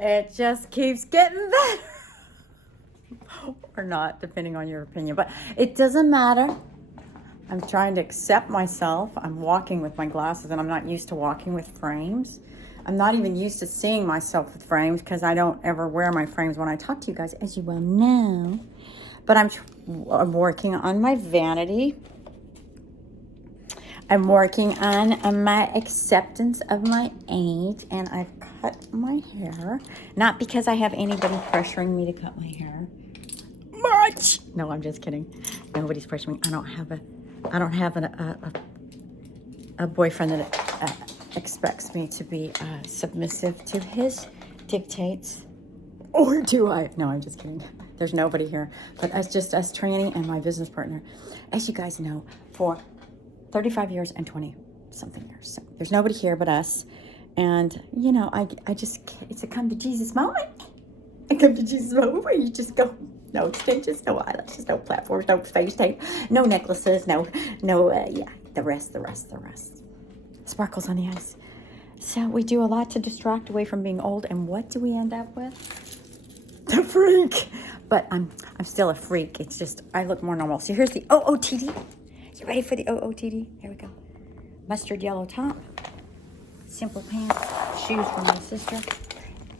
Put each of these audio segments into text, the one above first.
It just keeps getting better. Or not, depending on your opinion. But it doesn't matter. I'm trying to accept myself. I'm walking with my glasses, and I'm not used to walking with frames. I'm not even used to seeing myself with frames because I don't ever wear my frames when I talk to you guys, as you well know. But I'm working on my vanity. I'm working on my acceptance of my age, and I've cut my hair. Not because I have anybody pressuring me to cut my hair. Much. No, I'm just kidding. Nobody's pressuring me. I don't have a boyfriend that expects me to be submissive to his dictates. Or do I? No, I'm just kidding. There's nobody here. But it's just us, Tranny, and my business partner. As you guys know, for 35 years and 20-something years. So there's nobody here but us. And, you know, I just, it's a come to Jesus moment. A come to Jesus moment where you just go, no extensions, no eyelashes, no platforms, no face tape, no necklaces, no, the rest. Sparkles on the ice. So we do a lot to distract away from being old. And what do we end up with? The freak. But I'm still a freak. It's just, I look more normal. So here's the OOTD. You ready for the OOTD? Here we go. Mustard yellow top. Simple pants. Shoes for my sister.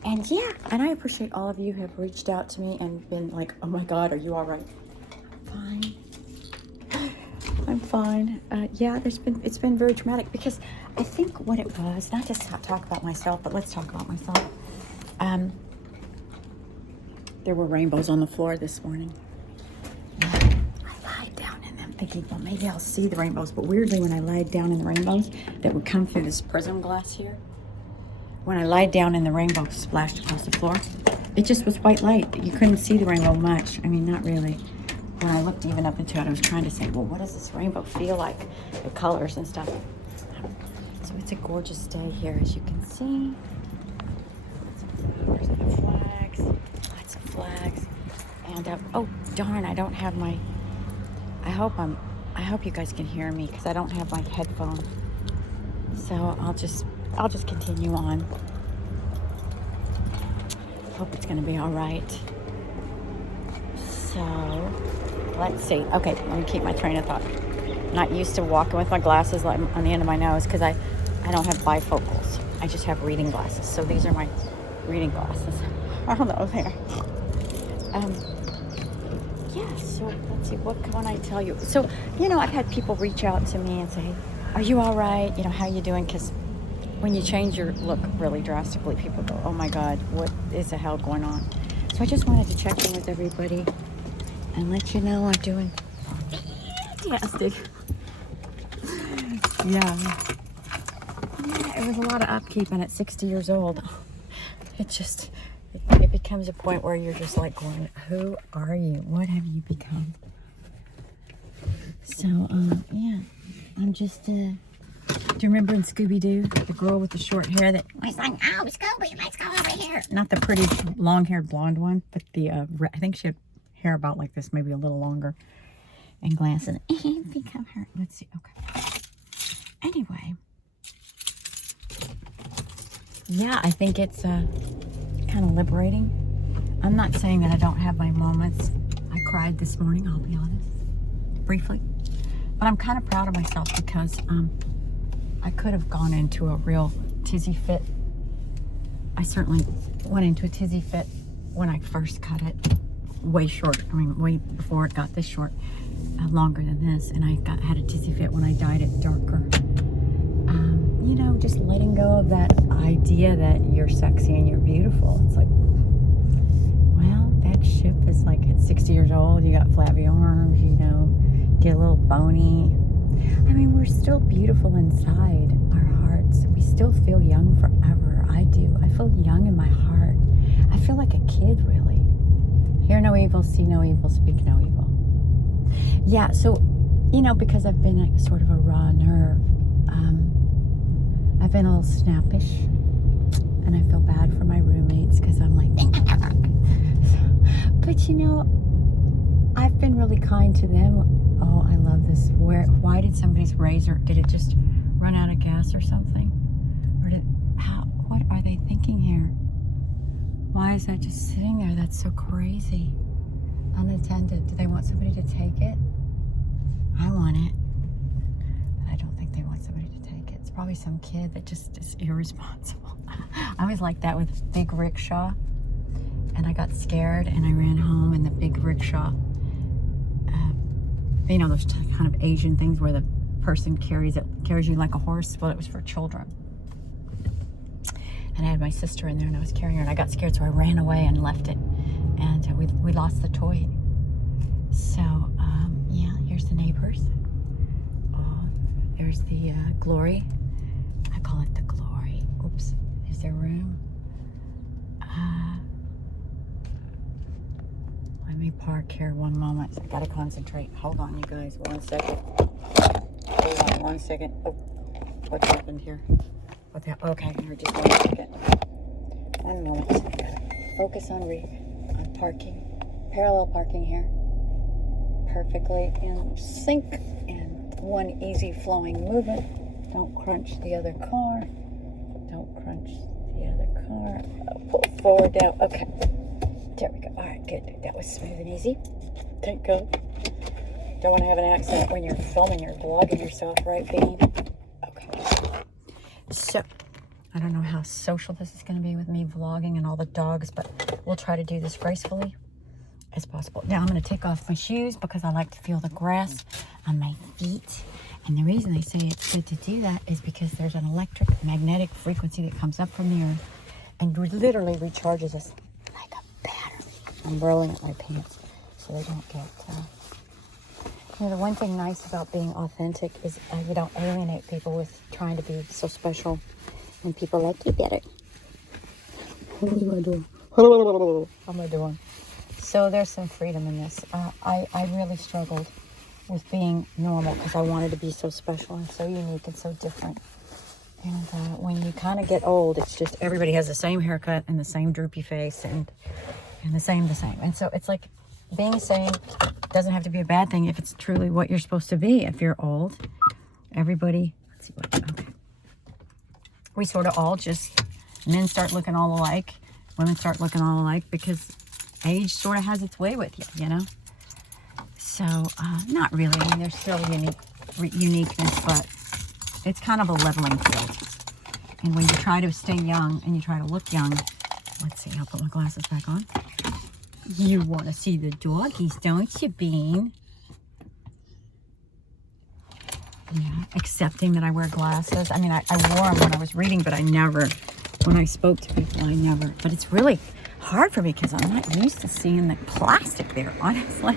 And yeah, and I appreciate all of you who have reached out to me and been like, oh my God, are you all right? I'm fine. Yeah, it's been very traumatic because I think what it was, not to talk about myself, but let's talk about myself. There were rainbows on the floor this morning. I lied down in them thinking, well, maybe I'll see the rainbows. But weirdly, when I lied down in the rainbows that would come through this prism glass here, when I lied down and the rainbow splashed across the floor, it just was white light. You couldn't see the rainbow much. I mean, not really. When I looked even up into it, I was trying to say, well, what does this rainbow feel like? The colors and stuff. So it's a gorgeous day here, as you can see. Lots of flowers and flags. Lots of flags. And, oh, darn, I don't have my... I hope you guys can hear me because I don't have my headphone. So I'll just continue on. Hope it's going to be all right. So, let's see. Okay, let me keep my train of thought. I'm not used to walking with my glasses on the end of my nose because I don't have bifocals. I just have reading glasses. So these are my reading glasses. I don't know there. Yeah, so let's see. What can I tell you? So, you know, I've had people reach out to me and say, are you all right? You know, how you doing? Because when you change your look really drastically, people go, oh my God, what is the hell going on? So I just wanted to check in with everybody and let you know I'm doing fantastic. Yeah, it was a lot of upkeep, and at 60 years old, it becomes a point where you're just like going, who are you? What have you become? So, yeah, I'm just, do you remember in Scooby-Doo, the girl with the short hair that was like, oh, Scooby, let's go over here. Not the pretty long-haired blonde one, but the, I think she had hair about like this, maybe a little longer, and glasses. Become her. Let's see, okay. Anyway. Yeah, I think it's kind of liberating. I'm not saying that I don't have my moments. I cried this morning, I'll be honest, briefly. But I'm kind of proud of myself because I could have gone into a real tizzy fit. I certainly went into a tizzy fit when I first cut it. Way short. I mean, way before it got this short. Longer than this. And I had a tizzy fit when I dyed it darker. You know, just letting go of that idea that you're sexy and you're beautiful. It's like, well, that ship is like at 60 years old. You got flabby arms, you know, get a little bony. I mean, we're still beautiful inside our hearts. We still feel young forever. I do. I feel young in my heart. I feel like a kid, really. Hear no evil, see no evil, speak no evil. Yeah, so, you know, because I've been like sort of a raw nerve, I've been a little snappish, and I feel bad for my roommates because I'm like, but you know, I've been really kind to them. Oh, I love this. Why did somebody's razor, did it just run out of gas or something? Or what are they thinking here? Why is that just sitting there? That's so crazy. Unattended. Do they want somebody to take it? I want it. But I don't think they want somebody to take it. It's probably some kid that just is irresponsible. I was like that with big rickshaw. And I got scared and I ran home in the big rickshaw. You know, those kind of Asian things where the person carries you like a horse. Well, it was for children. And I had my sister in there and I was carrying her and I got scared, so I ran away and left it. And we lost the toy. So, yeah, here's the neighbors. Oh, there's the Glory. I call it the Glory. Oops, is there room? Let me park here one moment. I gotta concentrate. Hold on, you guys, 1 second. Hold on 1 second. Oh, what happened here? Okay, here, just 1 second. 1 moment. Focus on parking. Parallel parking here. Perfectly in sync and one easy flowing movement. Don't crunch the other car. Don't crunch the other car. Pull forward down. Okay. There we go. All right, good. That was smooth and easy. Thank God. Don't want to have an accident when you're filming or vlogging yourself, right, Bean? Okay. So, I don't know how social this is going to be with me vlogging and all the dogs, but we'll try to do this gracefully as possible. Now, I'm going to take off my shoes because I like to feel the grass on my feet. And the reason they say it's good to do that is because there's an electric magnetic frequency that comes up from the earth and literally recharges us like a battery. I'm rolling up my pants so they don't get... You know, the one thing nice about being authentic is you don't alienate people with trying to be so special. And people like, you better. What am I doing? What am I doing? So there's some freedom in this. I really struggled with being normal because I wanted to be so special and so unique and so different. And when you kind of get old, it's just everybody has the same haircut and the same droopy face and the same. And so it's like being the same doesn't have to be a bad thing if it's truly what you're supposed to be. If you're old, everybody, let's see what, okay. We sort of all just, men start looking all alike, women start looking all alike because age sort of has its way with you, you know? So, not really. I mean, there's still uniqueness, but it's kind of a leveling field. And when you try to stay young and you try to look young, let's see, I'll put my glasses back on. You want to see the doggies, don't you, Bean? Yeah, accepting that I wear glasses. I mean, I wore them when I was reading, but I never, when I spoke to people, I never. But it's really hard for me because I'm not used to seeing the plastic there, honestly.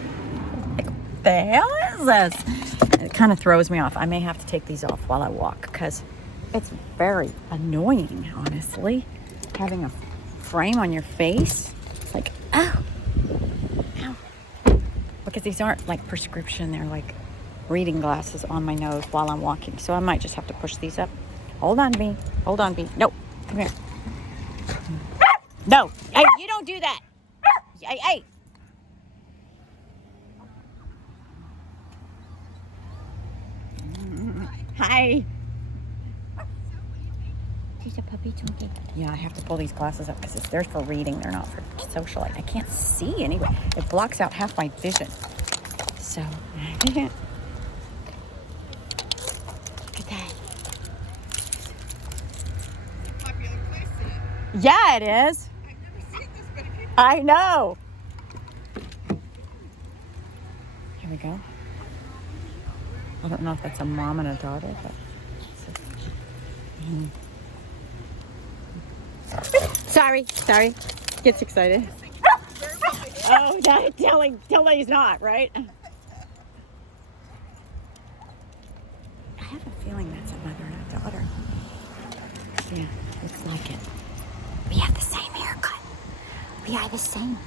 Like, what the hell is this? It kind of throws me off. I may have to take these off while I walk because it's very annoying, honestly. Having a frame on your face. Like, ow. Because these aren't like prescription, they're like reading glasses on my nose while I'm walking. So I might just have to push these up. Hold on, Bee. Hold on, Bee. No, come here. No. Hey, you don't do that. Hey. Hi. She's a puppy twinkie. Yeah, I have to pull these glasses up because they're for reading. They're not for social. I can't see anyway. It blocks out half my vision. So, look at that. Yeah, it is. I've never seen this many people. I know. Here we go. I don't know if that's a mom and a daughter, but... Sorry. Gets excited. Oh, tell he's not, right? I have a feeling that's a mother and a daughter. Yeah, looks like it. We have the same haircut. We are the same.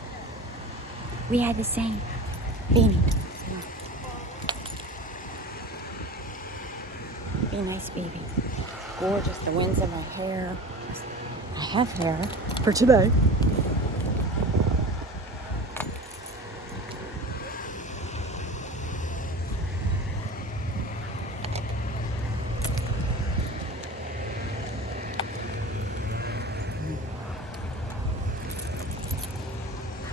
Beanie. Be nice, baby. Gorgeous. The wind's in my hair. I have hair for today.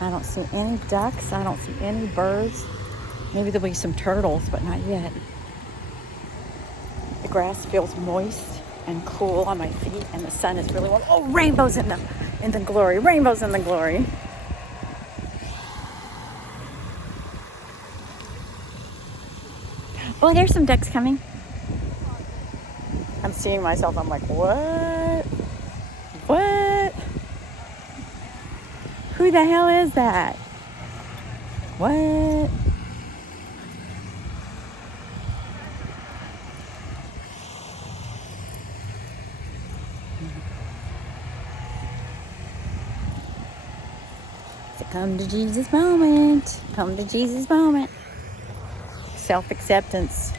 I don't see any ducks. I don't see any birds. Maybe there'll be some turtles, but not yet. The grass feels moist and cool on my feet, and the sun is really warm. Oh, rainbows in the glory. Rainbows in the glory. Oh, there's some ducks coming. I'm seeing myself. I'm like, what? What? Who the hell is that? What? It's a come to Jesus moment. Come to Jesus moment. Self-acceptance.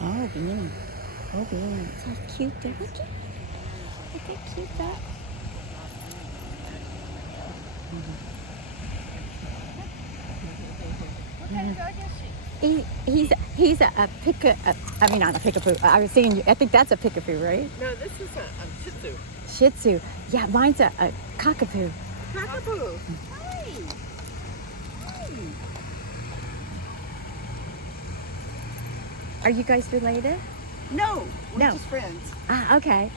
Oh, Beanie. Oh, Beanie. So cute. Look at that cute duck. What kind of dog is she? He's I mean, not a pickapoo. I was saying, I think that's a pickapoo, right? No, this is a Shih Tzu. Shih Tzu. Yeah, mine's a cockapoo. Cockapoo. Hi. Hi. Are you guys related? No, we're No. just friends. Ah, okay.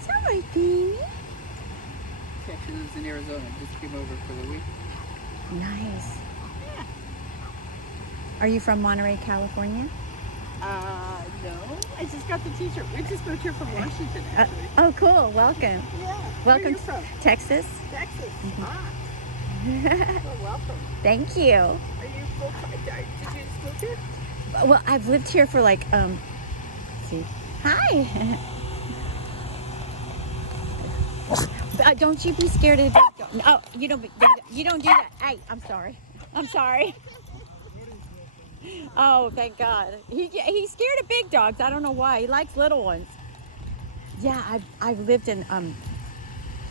Sorry, Beanie. She actually lives in Arizona. Just came over for the week. Nice. Are you from Monterey, California? No. I just got the t-shirt. We just moved here from Washington, actually. Oh, cool. Welcome. Yeah. Where Welcome are you to from? Texas. Texas. Ah. Well, welcome. Thank you. Are you full-time? Did you just move here? Well, I've lived here for like, let's see. Hi. Don't you be scared of the big dog. Oh, you don't do that. Hey, I'm sorry. I'm sorry. Oh, thank God. He's scared of big dogs. I don't know why. He likes little ones. Yeah, I've lived in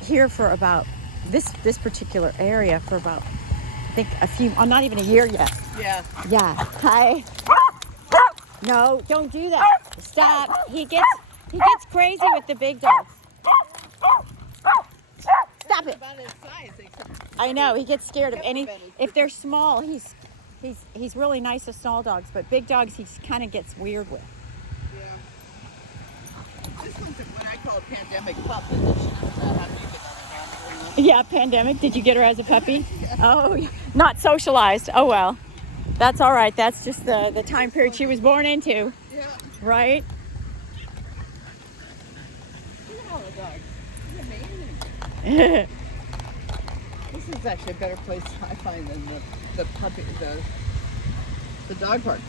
here for about this particular area for about, I think not even a year yet. Yeah. Yeah. Hi. No, don't do that. Stop. He gets crazy with the big dogs. Stop it. About his size, except I know, he gets scared of any. If they're small, he's really nice to small dogs, but big dogs he kind of gets weird with. yeah. This one's what I call a pandemic pup. And then she doesn't know how to use it. Yeah, pandemic. Did you get her as a puppy? Oh, not socialized. Oh well, that's all right. That's just the time period she was born into, Yeah. right? Look at all the dogs. It's amazing. This is actually a better place I find than the puppy the dog park.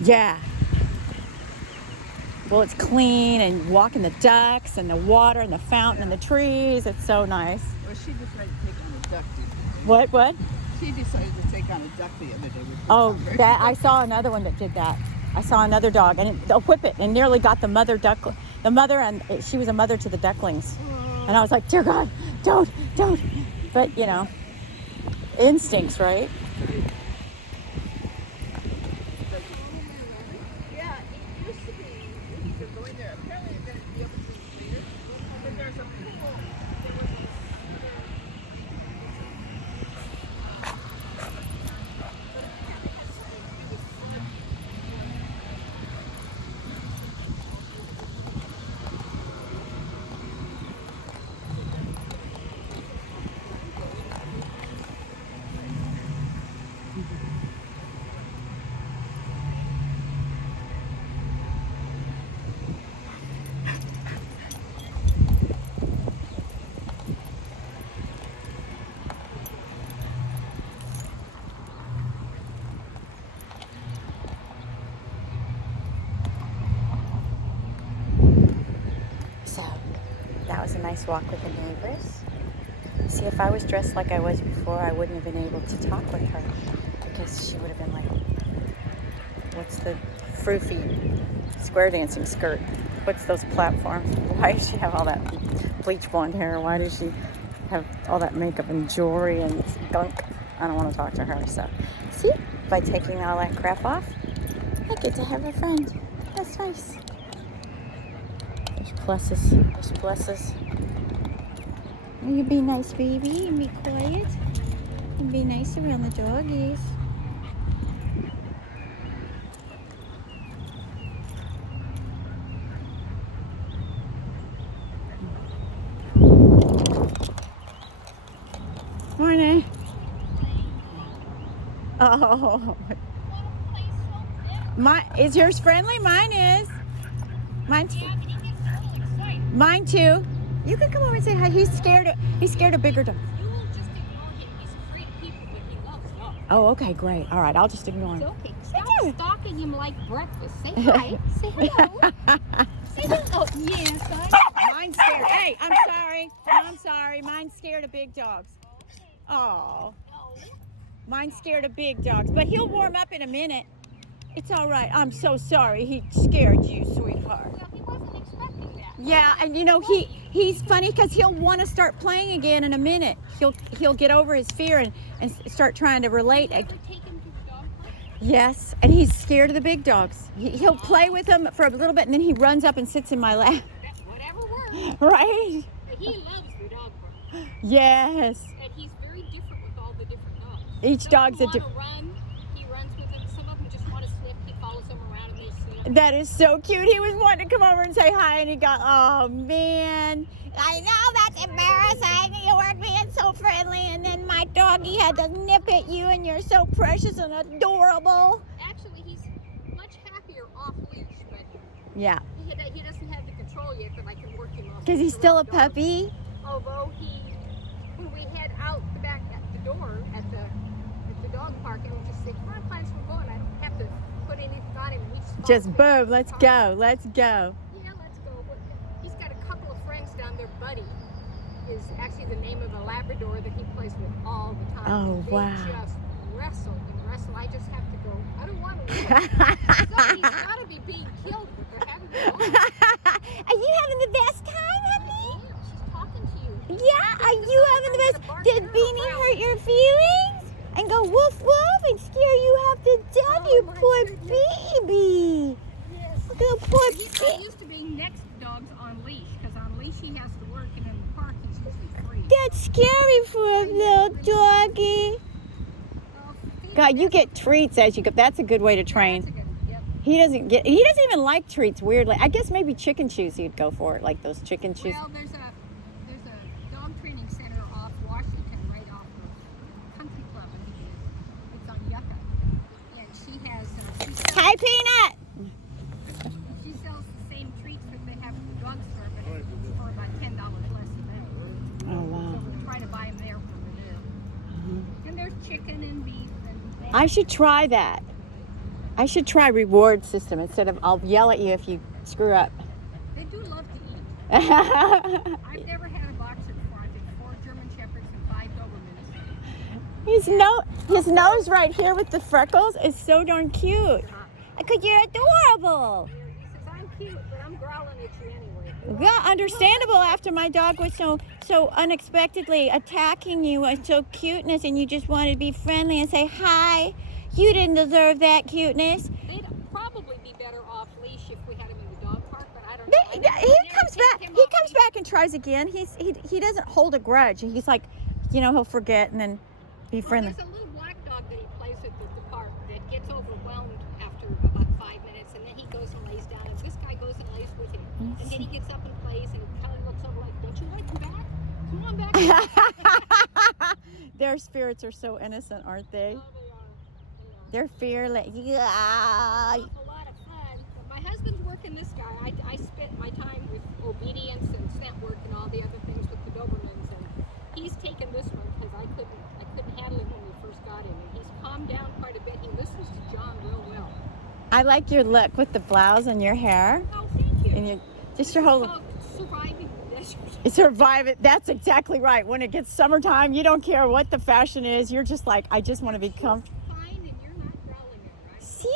Yeah. Well, it's clean and walking the ducks and the water and the fountain and the trees. It's so nice. Well, she decided to take on a duck. What? She decided to take on a duck the other day. which was Oh, not very that I good. saw another one that did that. I saw another dog and a whippet and nearly got the mother duck. The mother and she was a mother to the ducklings. And I was like, dear God, don't. But you know, instincts, right? Yeah, it used to be. If you're going there, apparently you're going to be able to see it. But there's a people. There was these So that was a nice walk with the neighbors. See, if I was dressed like I was before, I wouldn't have been able to talk with her because she would have been like, what's the froofy square dancing skirt? What's those platforms? Why does she have all that bleach blonde hair? Why does she have all that makeup and jewelry and gunk. I don't want to talk to her. So, see, by taking all that crap off, I get to have a friend. That's nice. There's pluses. There's pluses. Will you be nice, baby, and be quiet? And be nice around the doggies. Morning. Oh. Is yours friendly? Mine is. Mine too. You can come over and say hi. He's scared of bigger dogs. You will just ignore him. He's afraid of people, but he loves dogs. Oh, okay, great. All right, I'll just ignore him. It's okay. Stop stalking him like breakfast. Say hi. Say hello. Say hello. Yes, Mine's scared. Hey, I'm sorry. I'm sorry. Mine's scared of big dogs. Oh. Mine's scared of big dogs, but he'll warm up in a minute. It's all right. I'm so sorry he scared you, sweetheart. Well, he wasn't expecting that. Yeah, and you know he's funny because he'll want to start playing again in a minute. He'll get over his fear and start trying to relate. Did you ever take him to the dog park? Yes, and he's scared of the big dogs. He'll play with them for a little bit, and then he runs up and sits in my lap. Whatever works. Right? He loves the dog park. Yes. And he's very different with all the different dogs. Each dog's a different. different. Run, he runs with them. Some of them just want to sniff. He follows them around and they sniff. That is so cute. He was wanting to come over and say hi, and he got, oh man. I know that's embarrassing. You weren't being so friendly, and then my doggy had to nip at you, and you're so precious and adorable. Actually, he's much happier off leash, but Yeah. he doesn't have the control yet that I can work him off. Because he's still a around dogs. puppy. Although when we head out the back at the door at the dog park, and we just say, "Come on, Clarence, we're going." I don't have to put anything on him. He Just follows me. boom, let's go, let's go. Yeah, let's go. He's got a couple of friends down there. Buddy is actually the name of a Labrador that he plays with all the time. Oh, They wow. just wrestle and wrestle. I just have to go. I don't want to. So he's got to be being killed, but they're having fun. Are you having the best time, honey? Yeah, she's talking to you. Yeah, are you having the best? Did Beanie hurt your feelings? And go woof woof and scare you half to death, Oh, you my poor goodness. baby. Yes. You poor He's baby. not used to being next to dogs on leash, because on leash he has to work, and in the park he's usually free. That's scary for a little doggy. Well, God, you get treats as you go. That's a good way to train. that's a good- yep. He doesn't even like treats, weirdly. I guess maybe chicken chews he'd go for it, like those chicken chews. Well, there's a dog training center off Washington, right off of Country Club, I think it is. It's on Yucca, and she has Hi, Peanut. she sells the same treats that they have at the drugstore, but it's for about $10 less a day. Oh, wow. So we try to buy them there for the new. And there's chicken and beef and. I should try that. I should try reward system instead of I'll yell at you if you screw up. They do love to eat. His I've never had a boxer before. I did 4 German Shepherds and 5 Dobermans. his nose right here with the freckles is so darn cute. Because you're adorable. He says, I'm cute, but I'm growling at you anyway. Yeah, understandable after my dog was so unexpectedly attacking you and so cuteness, and you just wanted to be friendly and say hi. You didn't deserve that cuteness. They'd probably be better off leash if we had him in the dog park, but I don't know. He I never comes take back. him He off comes leash. back and tries again. He doesn't hold a grudge. He's like, he'll forget and then be Well, friendly. there's a little black dog that he plays with at the park that gets overwhelmed after about 5 minutes, and then he goes and lays down, and this guy goes and lays with him. And then he gets up and plays, and he kind of looks over like, don't you like him back? Come on back. Their spirits are so innocent, aren't they? Oh, they are. They're fearless. Yeah. A lot of fun. But my husband's working this guy. I spent my time with obedience and scent work and all the other things with the Dobermans, and he's taken this one because I couldn't handle him when we first got him, and he's calmed down quite a bit. He listens to John real well. I like your look with the blouse and your hair Oh, thank you. and your whole Called surviving the desert. survive it. That's exactly right. When it gets summertime, you don't care what the fashion is. You're just like, I just want to be comfortable. Fine, and you're not growling at, right? See,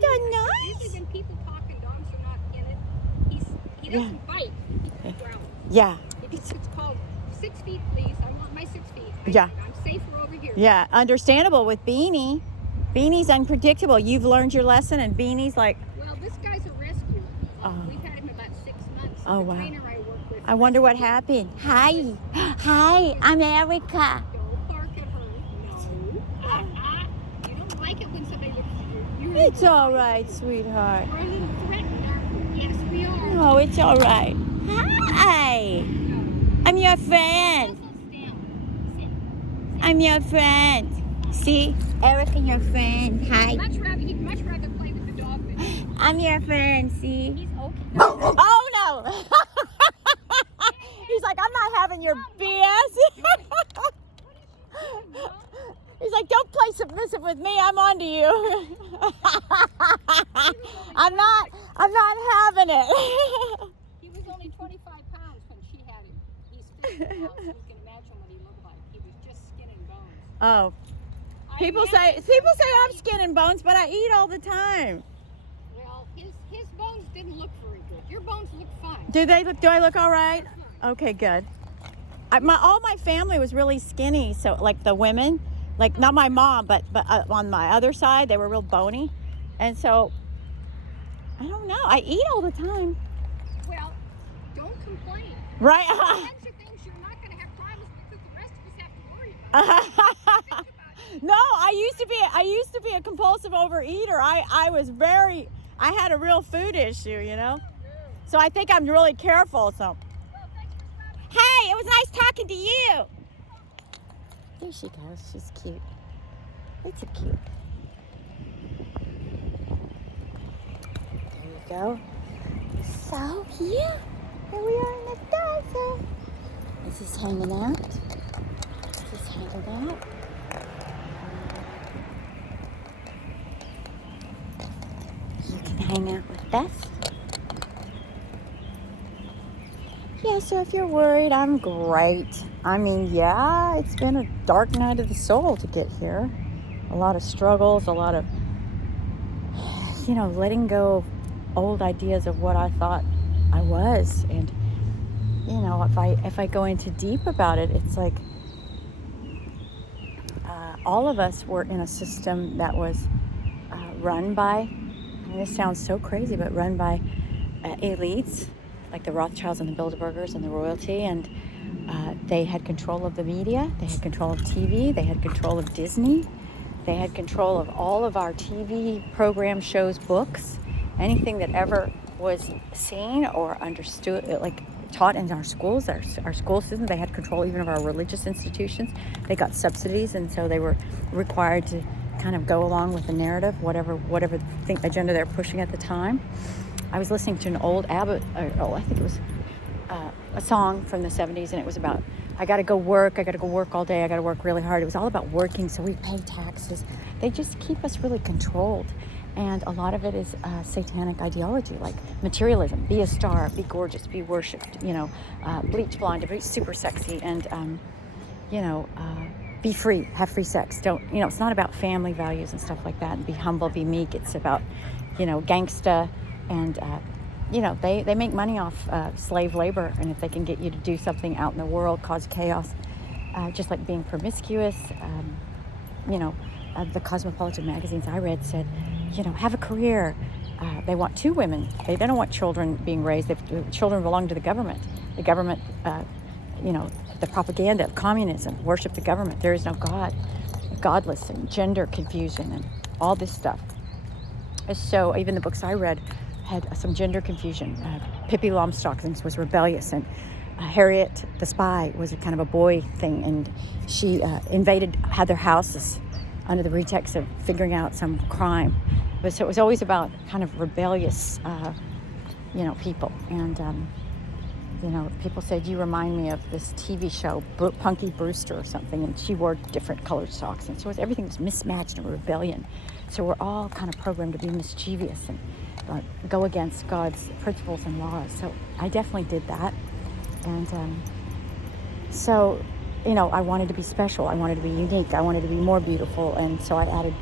they're nice. Usually when people talk and dogs are not in it, he doesn't bite. He growls. Yeah. It's called 6 feet, please. I Yeah. I'm safer over here. Yeah, understandable with Beanie. Beanie's unpredictable. You've learned your lesson, and Beanie's like, Well, this guy's a rescue. Oh. We've had him about 6 months. Oh, the wow. trainer I work with. I wonder what happened. Hi. Hi, America. Don't bark at her. No. You don't like it when somebody looks at you. It's all right, sweetheart. We're a little threatened, aren't we? Yes, we are. Oh, it's all right. Hi. I'm your friend. I'm your friend. See, Erica, your friend. Hi. He'd much rather play with the dog than you. I'm your friend. See. He's okay. Oh no. He's like, I'm not having your BS. He's like, don't play submissive with me. I'm on to you. I'm not having it. He was only 25 pounds when she had him. He's 50 pounds. You can imagine what he looked like. He was just skin and bones. Oh. People say I'm skin and bones, but I eat all the time. Well, his bones didn't look very good. Your bones look fine. Do I look all right? Okay, good. All my family was really skinny, so like the women, like not my mom, but on my other side, they were real bony, and so I don't know. I eat all the time. Well, don't complain. Right? Kinds of things you're not going to have problems with that the rest of us have to worry about. Think about it. No, I used to be a compulsive overeater. I had a real food issue, you know. So I think I'm really careful. So, hey, it was nice talking to you. There she goes. She's cute. It's a cute. There you go. So yeah, here we are in the desert. This is hanging out. This is hanging out. You can hang out with us. Yeah, so if you're worried, I'm great. I mean, yeah, it's been a dark night of the soul to get here. A lot of struggles, a lot of, letting go of old ideas of what I thought I was. And, if I go into deep about it, it's like all of us were in a system that was run by, this sounds so crazy, but run by elites like the Rothschilds and the Bilderbergers and the royalty, and they had control of the media, they had control of TV, they had control of Disney, they had control of all of our TV programs, shows, books, anything that ever was seen or understood, like taught in our schools, our school system. They had control even of our religious institutions. They got subsidies, and so they were required to kind of go along with the narrative, whatever agenda they're pushing at the time. I was listening to an old Abbott, I think it was a song from the 70s, and it was about, I got to go work all day, I got to work really hard. It was all about working, so we pay taxes. They just keep us really controlled, and a lot of it is satanic ideology, like materialism, be a star, be gorgeous, be worshipped, bleach blonde, be super sexy, and, be free, have free sex. It's not about family values and stuff like that, and be humble, be meek. It's about, gangsta. And, they make money off slave labor. And if they can get you to do something out in the world, cause chaos, just like being promiscuous, the Cosmopolitan magazines I read said, have a career. They want two women. They don't want children being raised. Children belong to the government. The government, the propaganda of communism, worship the government. There is no God. Godless and gender confusion and all this stuff. So even the books I read had some gender confusion. Pippi Longstocking was rebellious, and Harriet the Spy was a kind of a boy thing, and she had their houses under the pretext of figuring out some crime. But so it was always about kind of rebellious, people. And, people said, you remind me of this TV show, Punky Brewster or something, and she wore different colored socks. And so everything was mismatched and rebellion. So we're all kind of programmed to be mischievous and go against God's principles and laws. So I definitely did that. And I wanted to be special. I wanted to be unique. I wanted to be more beautiful. And so I added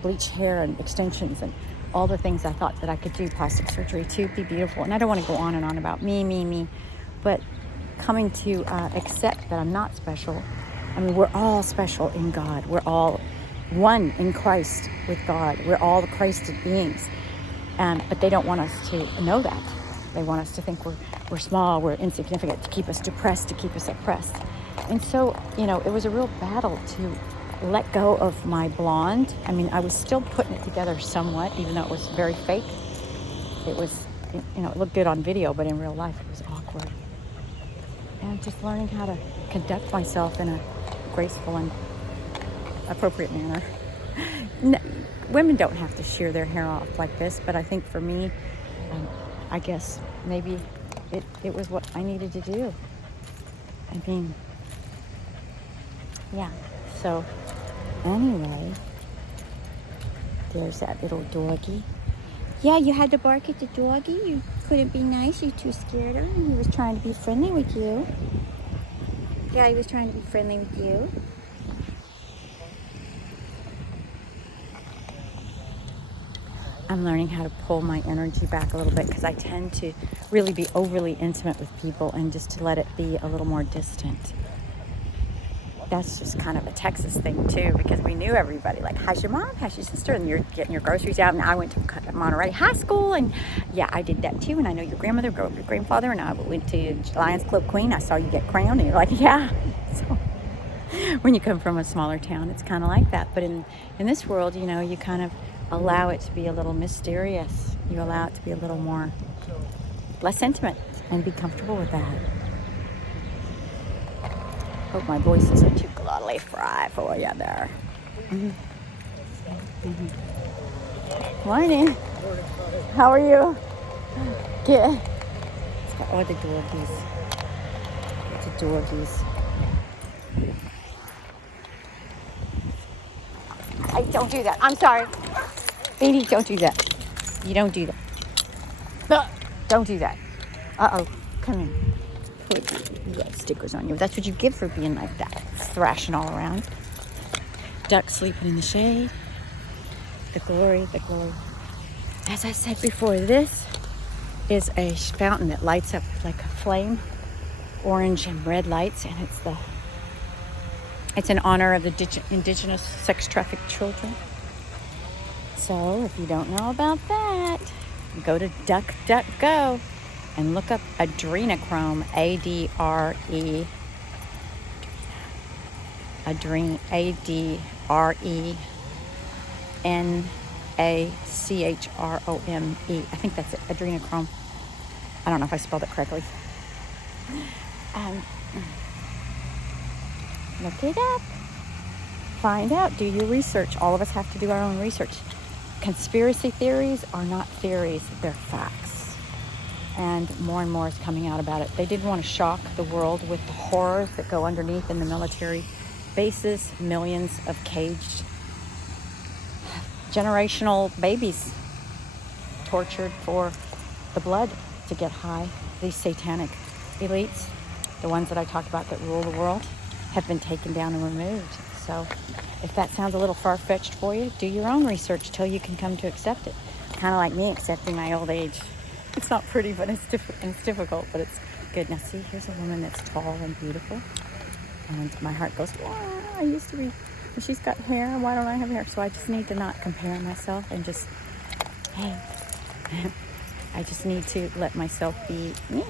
bleach hair and extensions and all the things I thought that I could do, plastic surgery to be beautiful. And I don't want to go on and on about me. But coming to accept that I'm not special I mean, we're all special in God. We're all one in Christ with God. We're all the Christed beings. But they don't want us to know that. They want us to think we're small, we're insignificant, to keep us depressed, to keep us oppressed. And so, you know, it was a real battle to let go of my blonde. I mean, I was still putting it together somewhat, even though it was very fake. It was, you know, it looked good on video, but in real life it was awkward. And just learning how to conduct myself in a graceful and appropriate manner. Women don't have to shear their hair off like this, but I think for me, I guess maybe it was what I needed to do. I mean, yeah. So anyway, there's that little doggy. Yeah, you had to bark at the doggy. You couldn't be nice. You too scared her, and he was trying to be friendly with you. Yeah, he was trying to be friendly with you. I'm learning how to pull my energy back a little bit because I tend to really be overly intimate with people and just to let it be a little more distant. That's just kind of a Texas thing too, because we knew everybody. Like, how's your mom? How's your sister? And you're getting your groceries out. And I went to Monterey High School, and yeah, I did that too. And I know your grandmother, grew up with your grandfather, and I went to Lions Club Queen. I saw you get crowned, and you're like, yeah. So when you come from a smaller town, it's kind of like that. But in this world, you know, you kind of allow it to be a little mysterious. You allow it to be a little more, less intimate, and be comfortable with that. Hope my voice isn't too glotally fried for you there. Morning. How are you? Good. It's got all the doggies. It's the doggies. Hey, don't do that. I'm sorry. Beanie, don't do that. You don't do that. No, don't do that. Uh-oh. Come in. You got stickers on you. That's what you get for being like that. Thrashing all around. Duck sleeping in the shade. The glory, the glory. As I said before, this is a fountain that lights up like a flame. Orange and red lights. And it's in honor of the indigenous sex-trafficked children. So if you don't know about that, go to DuckDuckGo and look up adrenochrome, ADRE, ADRENACHROME. I think that's it, adrenochrome. I don't know if I spelled it correctly. Look it up. Find out. Do your research. All of us have to do our own research. Conspiracy theories are not theories. They're facts. And more is coming out about it. They didn't want to shock the world with the horrors that go underneath in the military bases. Millions of caged generational babies tortured for the blood to get high. These satanic elites, the ones that I talked about that rule the world, have been taken down and removed. So if that sounds a little far-fetched for you, do your own research till you can come to accept it. Kind of like me accepting my old age. It's not pretty, but it's difficult, but it's good. Now see, here's a woman that's tall and beautiful. And my heart goes, wow, I used to be, she's got hair, and why don't I have hair? So I just need to not compare myself and just, hey, I just need to let myself be me.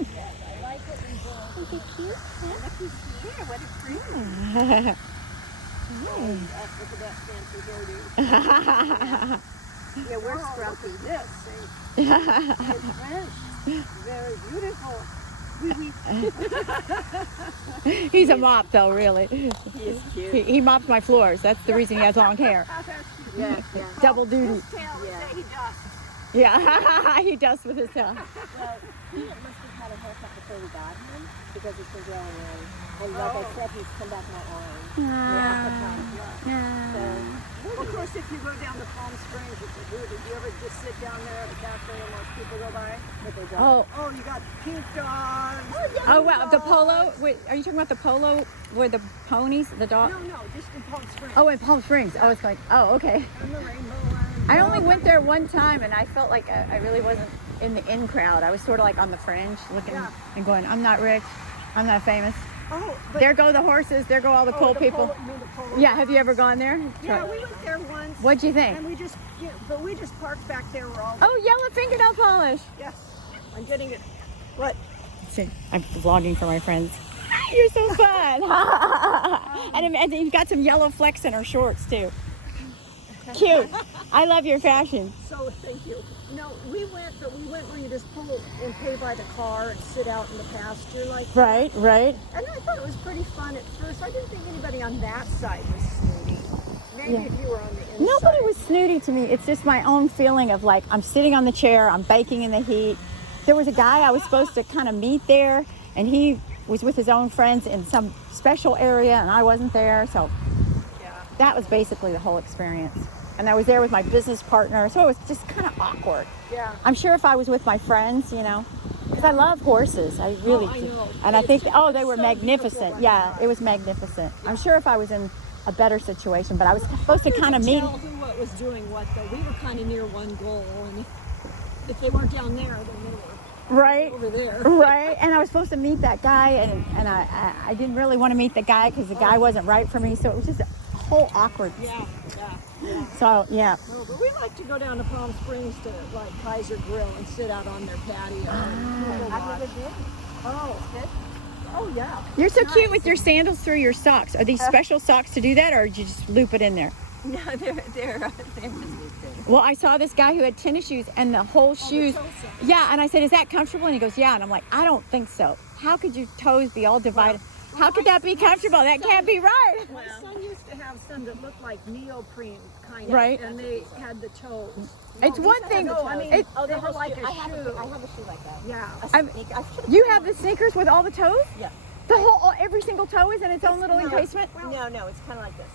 Is it cute? Look who's here. What a cream. Look at that fancy hairdo. Yeah, we're scrumpy. This. Very beautiful. He's a mop, though, really. He is cute. He mops my floors. That's the reason he has long hair. Yeah. Double duty. His tail would say he does. Yeah, he does with his tail. Well, he must have had a haircut before we got him because it's been growing in. And like I said, he's come back my arm. Well, of course, if you go down to Palm Springs, which you do, did you ever just sit down there at a cafe and watch people go by with their dogs? Oh, You got pink dogs. oh wow, the polo. Wait, are you talking about the polo where the ponies, the dog? No, just in Palm Springs. Oh, in Palm Springs. Oh, it's like, oh, okay. And the rainbow one. I only went there one time, and I felt like I really wasn't in the in crowd. I was sort of like on the fringe, looking and going, I'm not rich, I'm not famous, Oh, but There go the horses. There go all the pole the people. polo- you mean the polo Yeah, have you grounds? ever gone there? Yeah, we went there once. What'd you think? And we just, but we just parked back there. We're all. Oh, yellow fingernail polish. Yes, I'm getting it. What? See, I'm vlogging for my friends. You're so fun. and you've got some yellow flecks in her shorts too. Cute. I love your fashion. So thank you. No, we went where you just pull and pay by the car and sit out in the pasture like. Right, right. And I thought it was pretty fun at first. I didn't think anybody on that side was snooty. Maybe Yeah. if you were on the inside. Nobody was snooty to me. It's just my own feeling of like I'm sitting on the chair, I'm baking in the heat. There was a guy I was supposed to kind of meet there, and he was with his own friends in some special area, and I wasn't there. So Yeah. that was basically the whole experience. And I was there with my business partner, so it was just kind of awkward. Yeah. I'm sure if I was with my friends, you know, because I love horses. I really I do. know. And I think, It's they were so magnificent. beautiful Yeah, and it was magnificent. I'm sure if I was in a better situation, but I was supposed to kind of meet. Tell who what was doing what though. We were kind of near one goal, and if they weren't down there, then they were Right. over there. Right, and I was supposed to meet that guy, and I didn't really want to meet the guy because the guy wasn't right for me, so it was just a whole awkward. Yeah, yeah. So yeah, No, but we like to go down to Palm Springs to like Kaiser Grill and sit out on their patio. And people watch. Oh, good. Oh yeah. you're so cute with your sandals through your socks. Are these special socks to do that, or did you just loop it in there? No, they're just things. Well, I saw this guy who had tennis shoes and the whole shoes. toe socks. Yeah, and I said, "Is that comfortable?" And he goes, "Yeah." And I'm like, "I don't think so. How could your toes be all divided? How could that be comfortable? That can't be right." My son used to have some that looked like neoprene kind of, Right. and they had the toes. It's one thing. No, I mean, it- they were like a I have shoe. a shoe like that. Yeah. I'm- you have the sneakers with all the toes? Yeah. The whole, every single toe is in its own little encasement. No, it's kind of like this.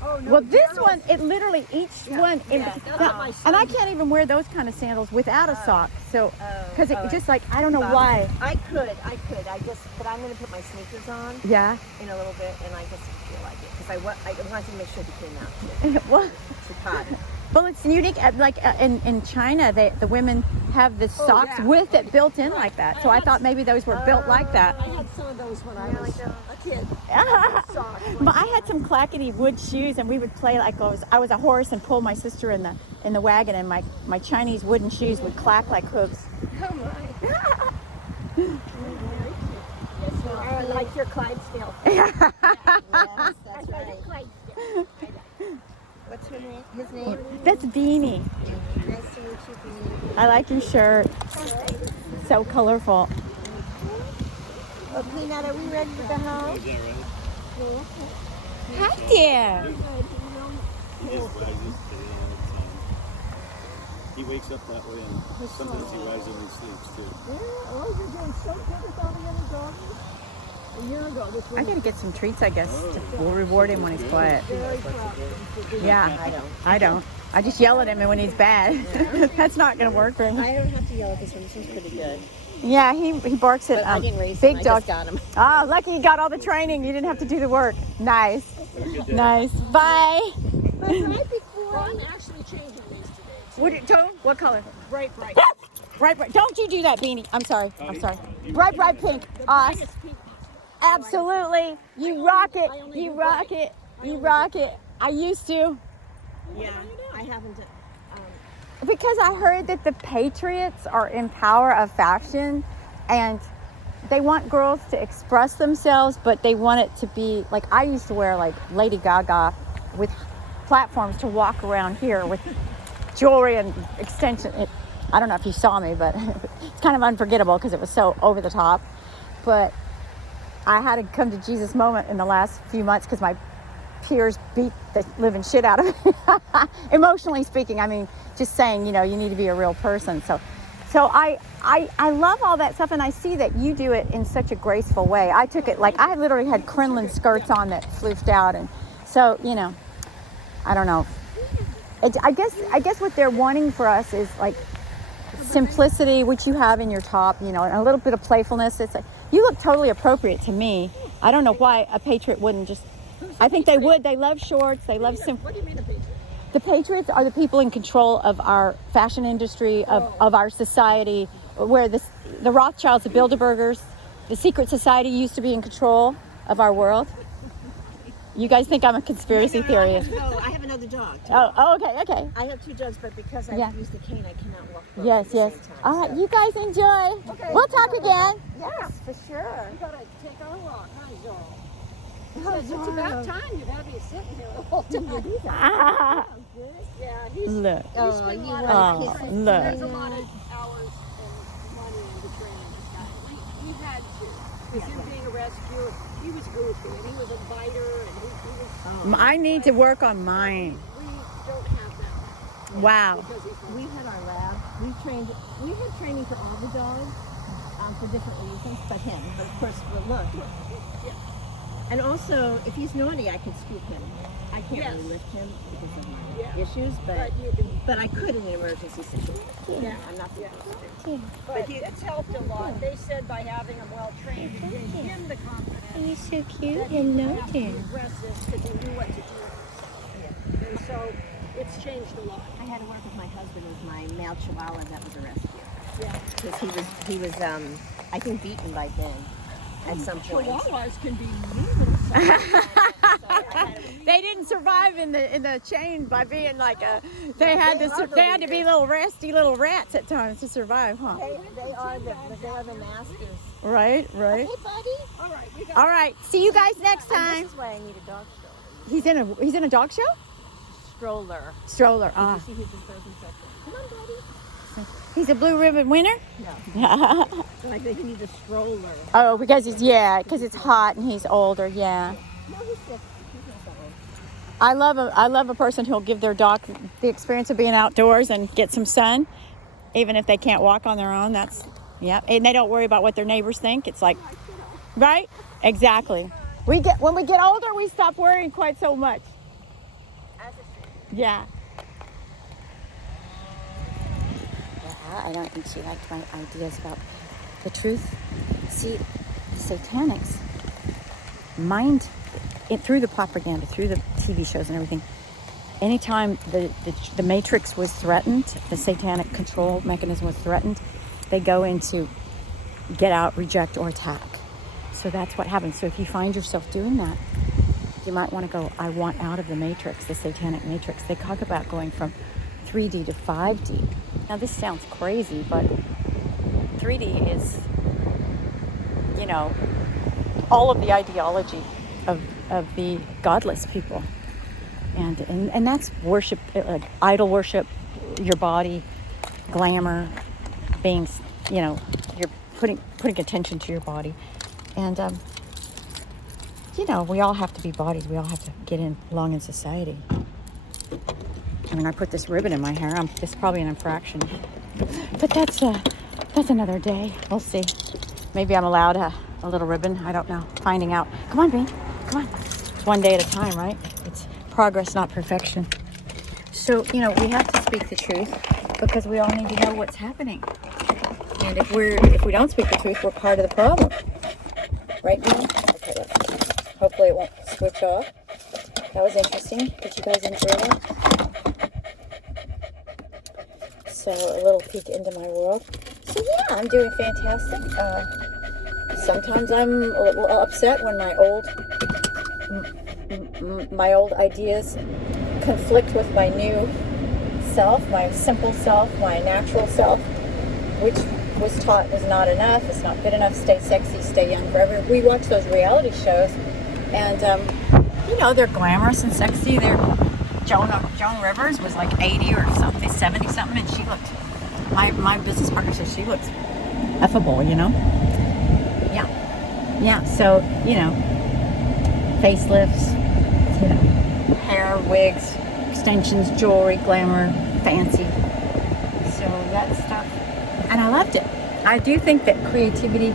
Oh no. Well, this Daryl's- one, it literally each one. that's what my And I son- can't even wear those kind of sandals without a sock. So, because it oh. just like I don't know why. I could. I just, but I'm going to put my sneakers on Yeah. in a little bit, and I just feel like it because I want to make sure they came out well, to cotton. well, it's unique. Like in China, the women have the socks yeah. with it built in like that. So I thought maybe those were built like that. I had some of those when I was a kid. Socks. But I had some clackety wood shoes, and we would play like I was a horse and pull my sister in the wagon, and my Chinese wooden shoes would clack like hooves. Oh my. I like your Clydesdale. Yes, that's I right. like Clydesdale. What's her name? His name? That's Beanie. Nice to meet you, Beanie. I like your shirt. So colorful. Well, Peanut, are we ready to go home? Hi there. He is, but he wakes up that way, and sometimes he rises when he sleeps too. Oh, you're doing so good with all the other dogs. A year ago, this was I gotta get some treats, I guess. We'll reward him when he's quiet. very proud of him. Yeah, I don't. I just yell at him when he's bad. That's not gonna work for him. I don't have to yell at this one. This one's pretty good. Yeah, he barks at But I didn't raise big him. I dogs. just got him. Oh, lucky you got all the training. You didn't have to do the work. Nice. Nice. Bye. But right before, I'm actually changing these today. Tone? What color? Bright, bright. Bright. Don't you do that, Beanie. I'm sorry. Bright pink. Us. Absolutely. You rock it. You rock it. You rock it. I used to. Yeah, I haven't. Because I heard that the Patriots are in power of fashion, and they want girls to express themselves, but they want it to be like I used to wear like Lady Gaga with platforms to walk around here with jewelry and extension. I don't know if you saw me, but it's kind of unforgettable because it was so over the top. But I had a come to Jesus moment in the last few months because my peers beat the living shit out of me. Emotionally speaking, I mean, just saying, you need to be a real person. So I love all that stuff, and I see that you do it in such a graceful way. I took it like I literally had crinoline skirts on that floofed out, and so I don't know. I guess what they're wanting for us is like simplicity, which you have in your top, and a little bit of playfulness. It's like you look totally appropriate to me. I don't know why a Patriot wouldn't just. I think they would. They love shorts. They love What do you mean a Patriot? The Patriots are the people in control of our fashion industry, of our society, where the Rothschilds, the Bilderbergers, the secret society used to be in control of our world? You guys think I'm a conspiracy theorist? No, I have another dog. Oh, okay. I have 2 dogs, but because I Yeah. use the cane, I cannot walk both Yes, at the yes. same time. All right, so- you guys enjoy. Okay. We'll talk again. Yes, for sure. You gotta take our walk, huh, Joel? It's about time. You've had me sitting here the whole time. Ah, Yeah, he's look. he's spent a lot Oh, of training. look. There's a lot of hours and money into training this guy. We had to. With him being a rescue, he was goofy and he was a biter and he was. I need to work on mine. We don't have that Wow. because he's We had our lab. We had training for all the dogs for different reasons, but him. But of course, well, look. And also, if he's naughty, I could scoop him. I can't Yes. really lift him because of my Yeah. issues, But you can. but I could in an emergency situation. Yeah. I'm not Yeah. supposed to. But it's helped a lot. They said by having him well trained, it gave him the confidence. He's so cute. That he didn't have to be aggressive because he knew what to do. And so it's changed a lot. I had to work with my husband with my male chihuahua that was a rescue. Yeah. Because he was I think beaten by Ben at some point. Chihuahuas can be mean little They didn't survive in the chain by being like a. They had to be little little rats at times to survive, huh? They are the masters. Right. Hey, buddy. All right, we got All right. See you guys next And time. this is why I need a dog stroller. He's in a dog show. Stroller. Stroller. Ah. You see who just throws himself in. Come on, buddy. He's a blue ribbon winner. No. So I think he needs a stroller. Oh, because it's hot and he's older. Yeah. No, he's sick. He's not that old. I love a person who'll give their dog the experience of being outdoors and get some sun, even if they can't walk on their own. That's and they don't worry about what their neighbors think. It's like, right? Exactly. When we get older, we stop worrying quite so much. Yeah. I don't think she liked my ideas about the truth. See, the satanics mind it through the propaganda, through the TV shows and everything. Anytime the matrix was threatened, the satanic control mechanism was threatened, they go into get out, reject, or attack. So that's what happens. So if you find yourself doing that, you might want to go, I want out of the matrix, the satanic matrix. They talk about going from 3D to 5D. Now this sounds crazy, but 3D is, all of the ideology of the godless people. And that's worship, like idol worship, your body, glamour, being, you're putting attention to your body. And, we all have to be bodies. We all have to get along in society. I mean, I put this ribbon in my hair. It's probably an infraction. But that's another day. We'll see. Maybe I'm allowed a little ribbon. I don't know. Finding out. Come on, Bean. Come on. It's one day at a time, right? It's progress, not perfection. So, we have to speak the truth because we all need to know what's happening. And if we don't speak the truth, we're part of the problem. Right, Bean? Okay, hopefully it won't switch off. That was interesting. Did you guys enjoy that? So a little peek into my world. So yeah, I'm doing fantastic. Sometimes I'm a little upset when my old ideas conflict with my new self, my simple self, my natural self, which was taught is not enough, it's not good enough, stay sexy, stay young forever. We watch those reality shows and they're glamorous and sexy. Joan Rivers was like 80 or something, 70 something, and she looked, my business partner says she looks effable, Yeah, so, facelifts, hair, wigs, extensions, jewelry, glamour, fancy. So that stuff, and I loved it. I do think that creativity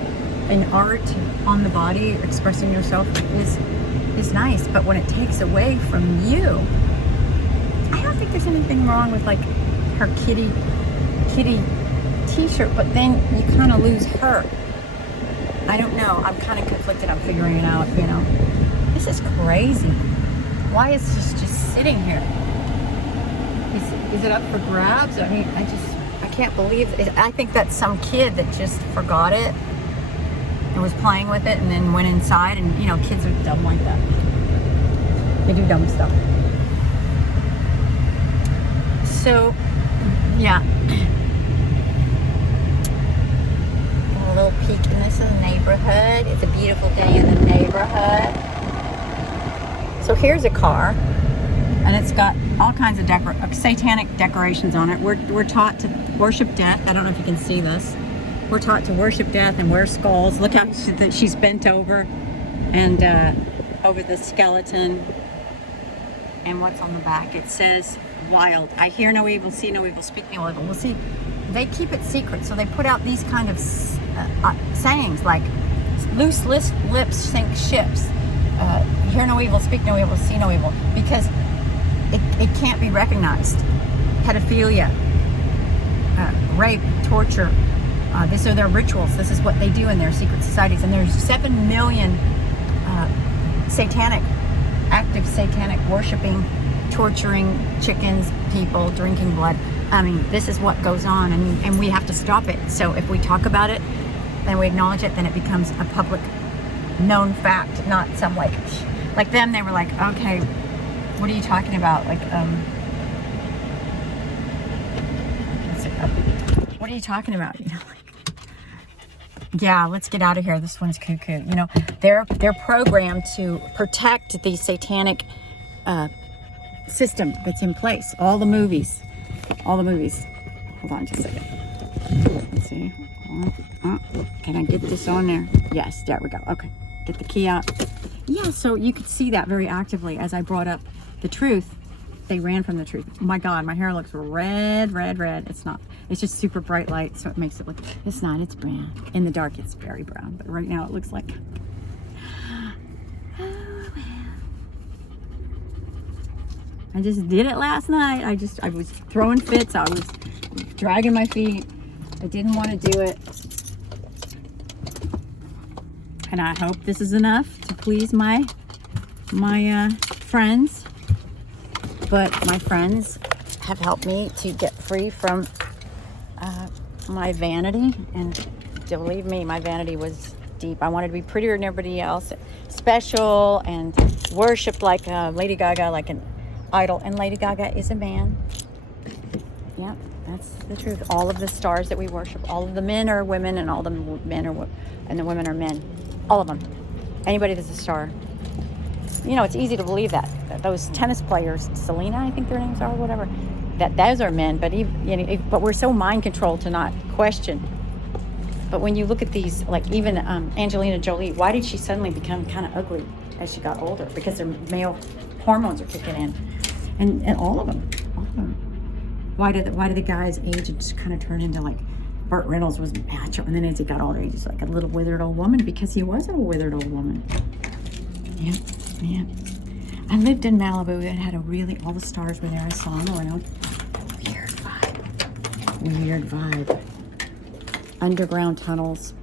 and art on the body, expressing yourself is nice, but when it takes away from you, I don't think there's anything wrong with like her kitty t-shirt, but then you kind of lose her. I don't know. I'm kind of conflicted. I'm figuring it out, This is crazy. Why is this just sitting here? Is it up for grabs? I mean, I can't believe it. I think that's some kid that just forgot it and was playing with it and then went inside, and you know, kids are dumb like that. They do dumb stuff. So, yeah. A little peek in this neighborhood. It's a beautiful day in the neighborhood. So here's a car, and it's got all kinds of satanic decorations on it. We're taught to worship death. I don't know if you can see this. We're taught to worship death and wear skulls. Look how she's bent over, and over the skeleton. And what's on the back? It says, "Wild. I hear no evil, see no evil, speak no evil." Well, see, they keep it secret, so they put out these kind of sayings like, "Loose lips sink ships. Hear no evil, speak no evil, see no evil," because it can't be recognized. Pedophilia, rape, torture. These are their rituals. This is what they do in their secret societies. And there's 7 million active satanic worshiping, torturing chickens, people, drinking blood. I mean, this is what goes on, and we have to stop it. So if we talk about it, then we acknowledge it, then it becomes a public known fact, not some like them. They were like, okay, what are you talking about? Like, what are you talking about? You know, like, yeah, let's get out of here. This one's cuckoo. You know, they're programmed to protect the satanic system that's in place. All the movies. Hold on just a second. Let's see. Can I get this on there? Yes, there we go. Okay, get the key out. Yeah, so you could see that very actively as I brought up the truth. They ran from the truth. Oh my God, my hair looks red. It's not. It's just super bright light, so it makes it look, it's not, it's brown. In the dark, it's very brown, but right now it looks like, oh well. I just did it last night. I was throwing fits. I was dragging my feet. I didn't want to do it. And I hope this is enough to please my friends. But my friends have helped me to get free from my vanity, and believe me, my vanity was deep. I wanted to be prettier than everybody else, special, and worshipped like Lady Gaga, like an idol. And Lady Gaga is a man. Yeah, that's the truth. All of the stars that we worship, all of the men are women, and all the men are and the women are men. All of them. Anybody that's a star. You know, it's easy to believe that those tennis players, Selena, I think their names are, whatever, that those are men. But even, you know, but we're so mind controlled to not question. But when you look at these, like even Angelina Jolie, why did she suddenly become kind of ugly as she got older? Because their male hormones are kicking in, and all of them. Why did the guys age and just kind of turn into like Burt Reynolds was macho, and then as he got older, he just like a little withered old woman, because he was a withered old woman. Yeah. Yeah, I lived in Malibu and had all the stars were there. I saw them around. Weird vibe. Underground tunnels.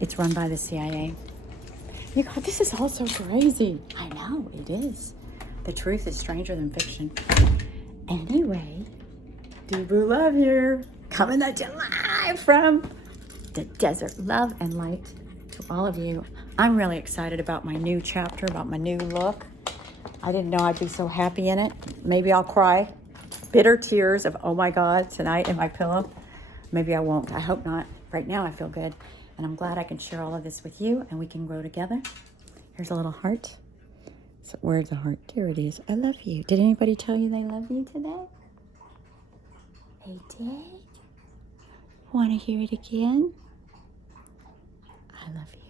It's run by the CIA. You God, this is all so crazy. I know, it is. The truth is stranger than fiction. Anyway, Deepu Love here. Coming at you live from the desert. Love and light to all of you. I'm really excited about my new chapter, about my new look. I didn't know I'd be so happy in it. Maybe I'll cry bitter tears of, oh my God, tonight in my pillow. Maybe I won't. I hope not. Right now I feel good. And I'm glad I can share all of this with you and we can grow together. Here's a little heart. So where's the heart? There it is. I love you. Did anybody tell you they love you today? They did? Want to hear it again? I love you.